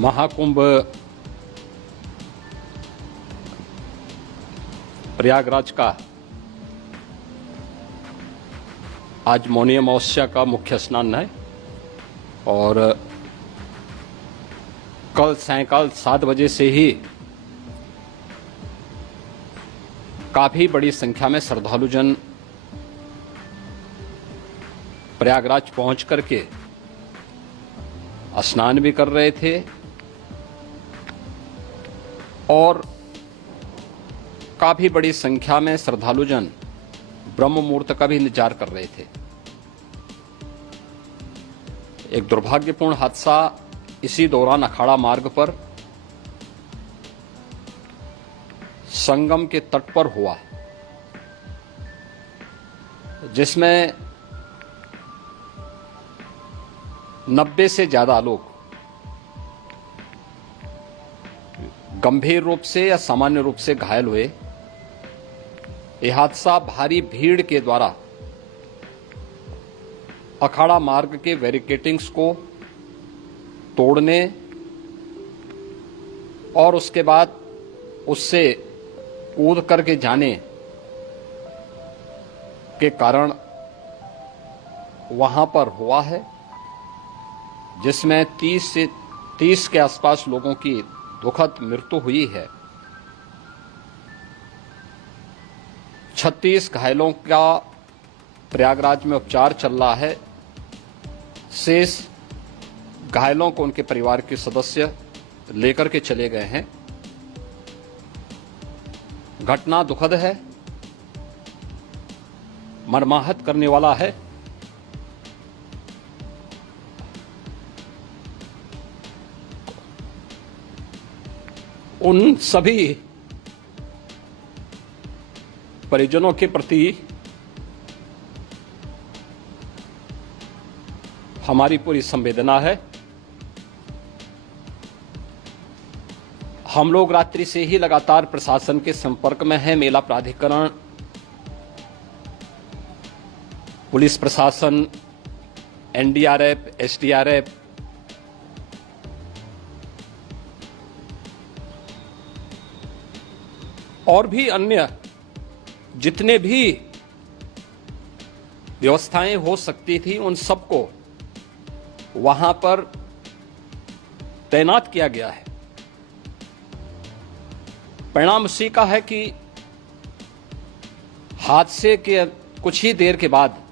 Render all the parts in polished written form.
महाकुंभ प्रयागराज का आज मौनी अमावस्या का मुख्य स्नान है और कल सायंकाल 7 बजे से ही काफी बड़ी संख्या में श्रद्धालुजन प्रयागराज पहुंच करके स्नान भी कर रहे थे और काफी बड़ी संख्या में श्रद्धालुजन ब्रह्म मुहूर्त का भी इंतजार कर रहे थे। एक दुर्भाग्यपूर्ण हादसा इसी दौरान अखाड़ा मार्ग पर संगम के तट पर हुआ, जिसमें 90 से ज्यादा लोग गंभीर रूप से या सामान्य रूप से घायल हुए। यह हादसा भारी भीड़ के द्वारा अखाड़ा मार्ग के बैरिकेडिंग्स को तोड़ने और उसके बाद उससे कूद करके जाने के कारण वहां पर हुआ है, जिसमें 30 के आसपास लोगों की दुखद मृत्यु हुई है। 36 घायलों का प्रयागराज में उपचार चल रहा है। शेष घायलों को उनके परिवार के सदस्य लेकर के चले गए हैं। घटना दुखद है, मर्माहत करने वाला है। उन सभी परिजनों के प्रति हमारी पूरी संवेदना है। हम लोग रात्रि से ही लगातार प्रशासन के संपर्क में हैं। मेला प्राधिकरण, पुलिस प्रशासन, एनडीआरएफ, एसडीआरएफ, और भी अन्य जितने भी व्यवस्थाएं हो सकती थी उन सबको वहां पर तैनात किया गया है। परिणाम उसी का है कि हादसे के कुछ ही देर के बाद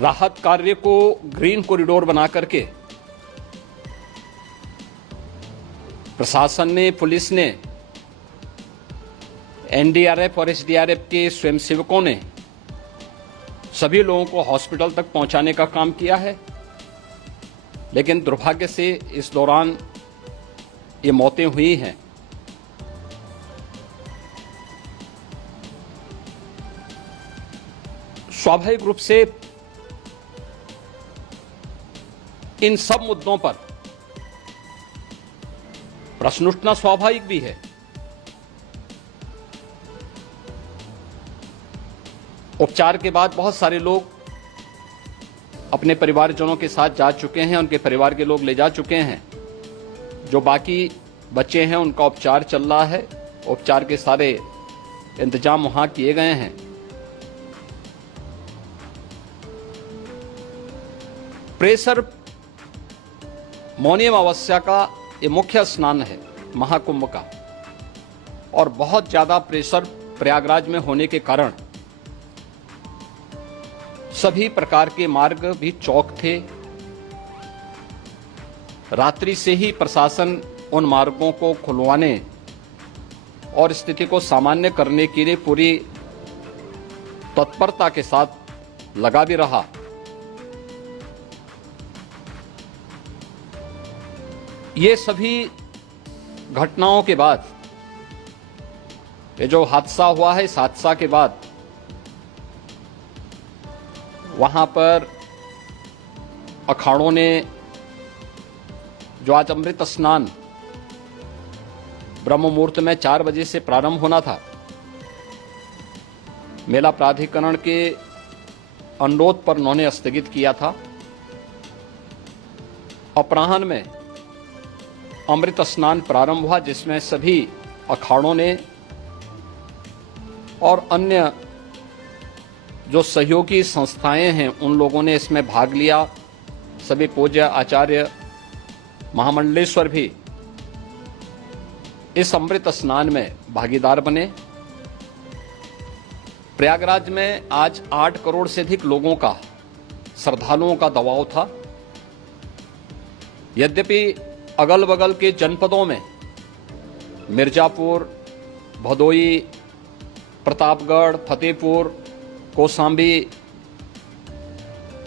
राहत कार्य को ग्रीन कॉरिडोर बना करके प्रशासन ने, पुलिस ने, एनडीआरएफ और एसडीआरएफ के स्वयंसेवकों ने सभी लोगों को हॉस्पिटल तक पहुंचाने का काम किया है। लेकिन दुर्भाग्य से इस दौरान ये मौतें हुई हैं। स्वाभाविक रूप से इन सब मुद्दों पर प्रश्न उठना स्वाभाविक भी है। उपचार के बाद बहुत सारे लोग अपने परिवारजनों के साथ जा चुके हैं, उनके परिवार के लोग ले जा चुके हैं। जो बाकी बच्चे हैं उनका उपचार चल रहा है। उपचार के सारे इंतजाम वहां किए गए हैं। प्रेशर मौनी अमावस्या का ये मुख्य स्नान है महाकुंभ का, और बहुत ज्यादा प्रेशर प्रयागराज में होने के कारण सभी प्रकार के मार्ग भी चौक थे। रात्रि से ही प्रशासन उन मार्गों को खुलवाने और स्थिति को सामान्य करने के लिए पूरी तत्परता के साथ लगा भी रहा। ये सभी घटनाओं के बाद, ये जो हादसा हुआ है, इस हादसा के बाद वहां पर अखाड़ों ने जो आज अमृत स्नान ब्रह्म मुहूर्त में 4 बजे से प्रारंभ होना था, मेला प्राधिकरण के अनुरोध पर उन्होंने स्थगित किया था। अपराह्न में अमृत स्नान प्रारंभ हुआ, जिसमें सभी अखाड़ों ने और अन्य जो सहयोगी संस्थाएं हैं उन लोगों ने इसमें भाग लिया। सभी पूज्य आचार्य महामंडलेश्वर भी इस अमृत स्नान में भागीदार बने। प्रयागराज में आज 8 करोड़ से अधिक लोगों का, श्रद्धालुओं का दबाव था। यद्यपि अगल बगल के जनपदों में मिर्जापुर, भदोई, प्रतापगढ़, फतेहपुर, कौशाम्बी,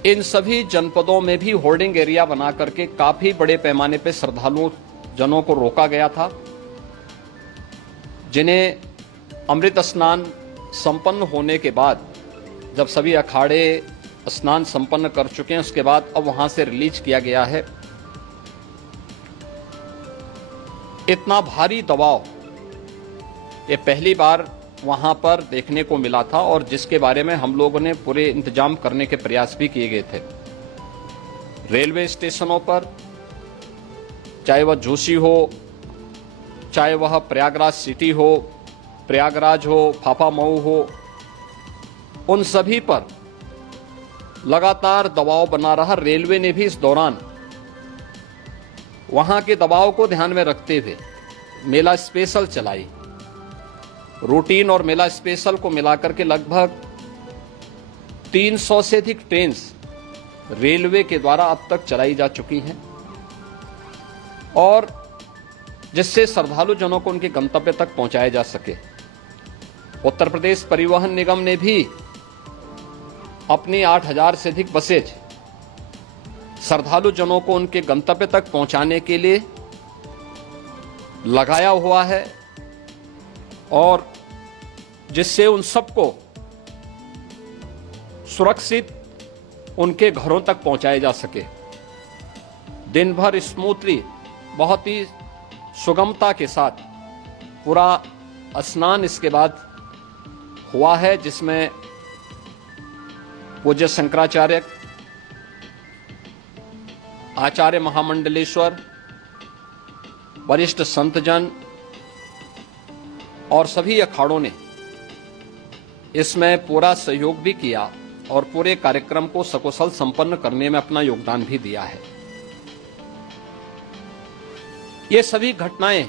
इन सभी जनपदों में भी होर्डिंग एरिया बना करके काफी बड़े पैमाने पर श्रद्धालुओं जनों को रोका गया था, जिन्हें अमृत स्नान संपन्न होने के बाद, जब सभी अखाड़े स्नान संपन्न कर चुके हैं, उसके बाद अब वहां से रिलीज किया गया है। इतना भारी दबाव ये पहली बार वहां पर देखने को मिला था, और जिसके बारे में हम लोगों ने पूरे इंतजाम करने के प्रयास भी किए गए थे। रेलवे स्टेशनों पर, चाहे वह झूसी हो, चाहे वह प्रयागराज सिटी हो, प्रयागराज हो, फाफामऊ हो, उन सभी पर लगातार दबाव बना रहा। रेलवे ने भी इस दौरान वहां के दबाव को ध्यान में रखते हुए मेला स्पेशल चलाई। रूटीन और मेला स्पेशल को मिलाकर के लगभग 300 से अधिक ट्रेन रेलवे के द्वारा अब तक चलाई जा चुकी हैं, और जिससे श्रद्धालु जनों को उनके गंतव्य तक पहुंचाया जा सके। उत्तर प्रदेश परिवहन निगम ने भी अपनी 8000 से अधिक बसेज श्रद्धालु जनों को उनके गंतव्य तक पहुंचाने के लिए लगाया हुआ है, और जिससे उन सबको सुरक्षित उनके घरों तक पहुंचाया जा सके। दिन भर स्मूथली, बहुत ही सुगमता के साथ पूरा स्नान इसके बाद हुआ है, जिसमें पूज्य शंकराचार्य, आचार्य महामंडलेश्वर, वरिष्ठ संतजन और सभी अखाड़ों ने इसमें पूरा सहयोग भी किया और पूरे कार्यक्रम को सकुशल संपन्न करने में अपना योगदान भी दिया है। ये सभी घटनाएं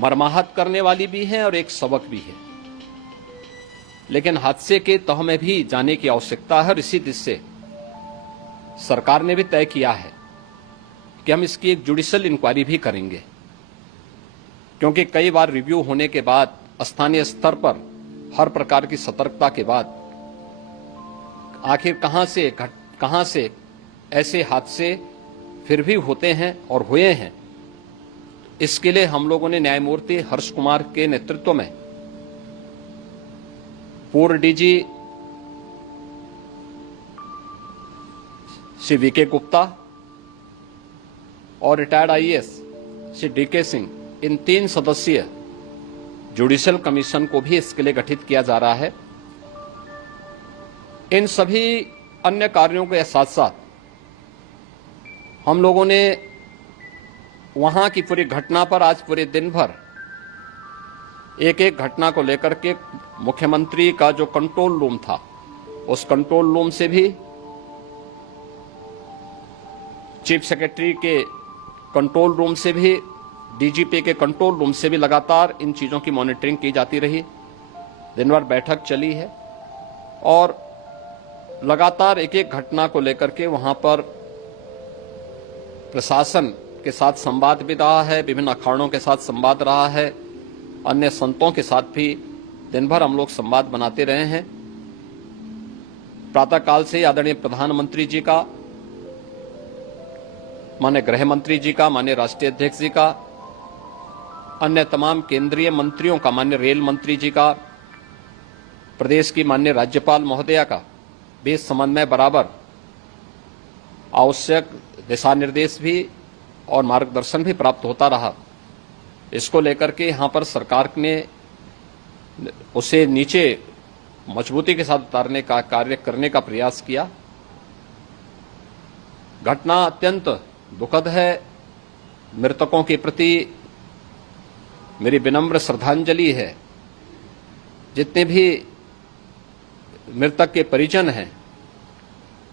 मर्माहत करने वाली भी हैं और एक सबक भी है, लेकिन हादसे के तह में भी जाने की आवश्यकता है, और इसी दिशा से सरकार ने भी तय किया है कि हम इसकी एक जुडिशियल इंक्वायरी भी करेंगे, क्योंकि कई बार रिव्यू होने के बाद स्थानीय स्तर पर हर प्रकार की सतर्कता के बाद आखिर कहां से ऐसे हादसे फिर भी होते हैं और हुए हैं। इसके लिए हम लोगों ने न्यायमूर्ति हर्ष कुमार के नेतृत्व में पूर्व डीजी श्री वीके गुप्ता और retired IAS Shri DK Singh, इन 3 सदस्यीय जुडिशियल कमीशन को भी इसके लिए गठित किया जा रहा है। इन सभी अन्य कार्यों के साथ साथ हम लोगों ने वहां की पूरी घटना पर आज पूरे दिन भर एक एक घटना को लेकर के मुख्यमंत्री का जो कंट्रोल रूम था, उस कंट्रोल रूम से भी, चीफ सेक्रेटरी के कंट्रोल रूम से भी, डीजीपी के कंट्रोल रूम से भी लगातार इन चीजों की मॉनिटरिंग की जाती रही। दिन भर बैठक चली है और लगातार एक एक घटना को लेकर के वहां पर प्रशासन के साथ संवाद भी रहा है, विभिन्न अखाड़ों के साथ संवाद रहा है, अन्य संतों के साथ भी दिन भर हम लोग संवाद बनाते रहे हैं। प्रातःकाल से आदरणीय प्रधानमंत्री जी का, माननीय गृह मंत्री जी का, माननीय राष्ट्रीय अध्यक्ष जी का, अन्य तमाम केंद्रीय मंत्रियों का, माननीय रेल मंत्री जी का, प्रदेश की माननीय राज्यपाल महोदया का भी समन्वय बराबर आवश्यक दिशा निर्देश भी और मार्गदर्शन भी प्राप्त होता रहा। इसको लेकर के यहाँ पर सरकार ने उसे नीचे मजबूती के साथ उतारने का कार्य करने का प्रयास किया। घटना अत्यंत दुखद है। मृतकों के प्रति मेरी विनम्र श्रद्धांजलि है। जितने भी मृतक के परिजन हैं,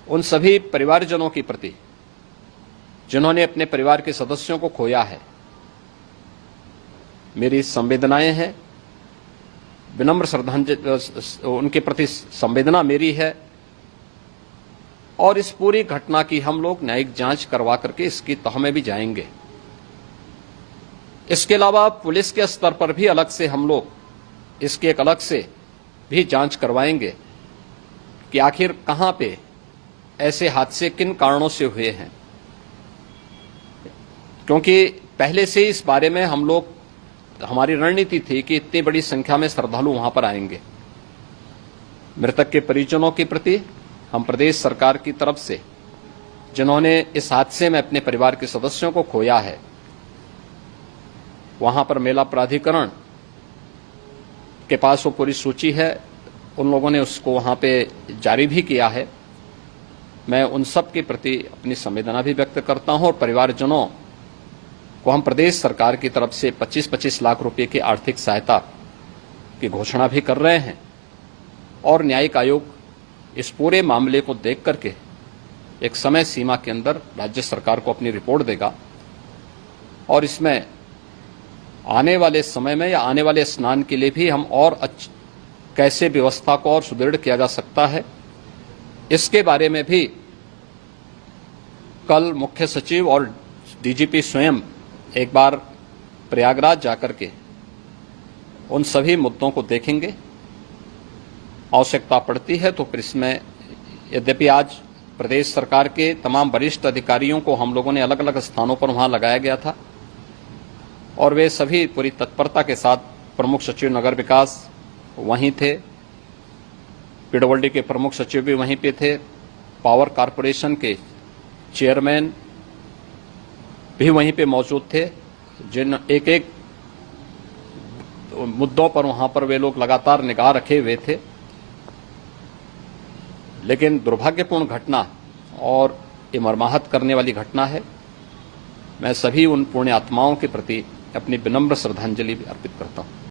उन सभी परिवारजनों के प्रति जिन्होंने अपने परिवार के सदस्यों को खोया है, मेरी संवेदनाएं हैं। विनम्र श्रद्धांजलि उनके प्रति संवेदना मेरी है। और इस पूरी घटना की हम लोग न्यायिक जांच करवा करके इसकी तह में भी जाएंगे। इसके अलावा पुलिस के स्तर पर भी अलग से हम लोग इसकी एक अलग से भी जांच करवाएंगे कि आखिर कहां पे ऐसे हादसे किन कारणों से हुए हैं, क्योंकि पहले से इस बारे में हम लोग, हमारी रणनीति थी कि इतनी बड़ी संख्या में श्रद्धालु वहां पर आएंगे। मृतक के परिजनों के प्रति हम प्रदेश सरकार की तरफ से, जिन्होंने इस हादसे में अपने परिवार के सदस्यों को खोया है, वहां पर मेला प्राधिकरण के पास वो पूरी सूची है, उन लोगों ने उसको वहां पे जारी भी किया है। मैं उन सब के प्रति अपनी संवेदना भी व्यक्त करता हूं और परिवारजनों को हम प्रदेश सरकार की तरफ से 25-25 लाख रुपए की आर्थिक सहायता की घोषणा भी कर रहे हैं। और न्यायिक आयोग इस पूरे मामले को देख करके एक समय सीमा के अंदर राज्य सरकार को अपनी रिपोर्ट देगा और इसमें आने वाले समय में या आने वाले स्नान के लिए भी हम और कैसे व्यवस्था को और सुदृढ़ किया जा सकता है, इसके बारे में भी कल मुख्य सचिव और डीजीपी स्वयं एक बार प्रयागराज जाकर के उन सभी मुद्दों को देखेंगे। आवश्यकता पड़ती है तो फिर इसमें, यद्यपि आज प्रदेश सरकार के तमाम वरिष्ठ अधिकारियों को हम लोगों ने अलग अलग स्थानों पर वहां लगाया गया था और वे सभी पूरी तत्परता के साथ, प्रमुख सचिव नगर विकास वहीं थे, पीडब्ल्यूडी के प्रमुख सचिव भी वहीं पे थे, पावर कारपोरेशन के चेयरमैन भी वहीं पे मौजूद थे, जिन एक एक मुद्दों पर वहां पर वे लोग लगातार निगाह रखे हुए थे। लेकिन दुर्भाग्यपूर्ण घटना और ये मर्माहत करने वाली घटना है। मैं सभी उन पुण्य आत्माओं के प्रति अपनी विनम्र श्रद्धांजलि भी अर्पित करता हूं।